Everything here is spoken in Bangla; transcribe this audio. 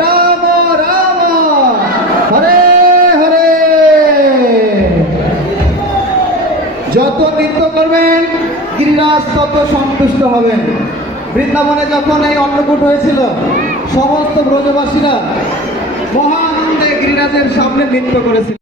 রাম রাম হরে হরে। যত নৃত্য করবেন গিরিরাজ তত সন্তুষ্ট হবেন। বৃন্দাবনে যখন এই অন্নকূট হয়েছিল, সমস্ত ব্রজবাসীরা মহানন্দে গিরিরাজের সামনে নৃত্য করেছিল।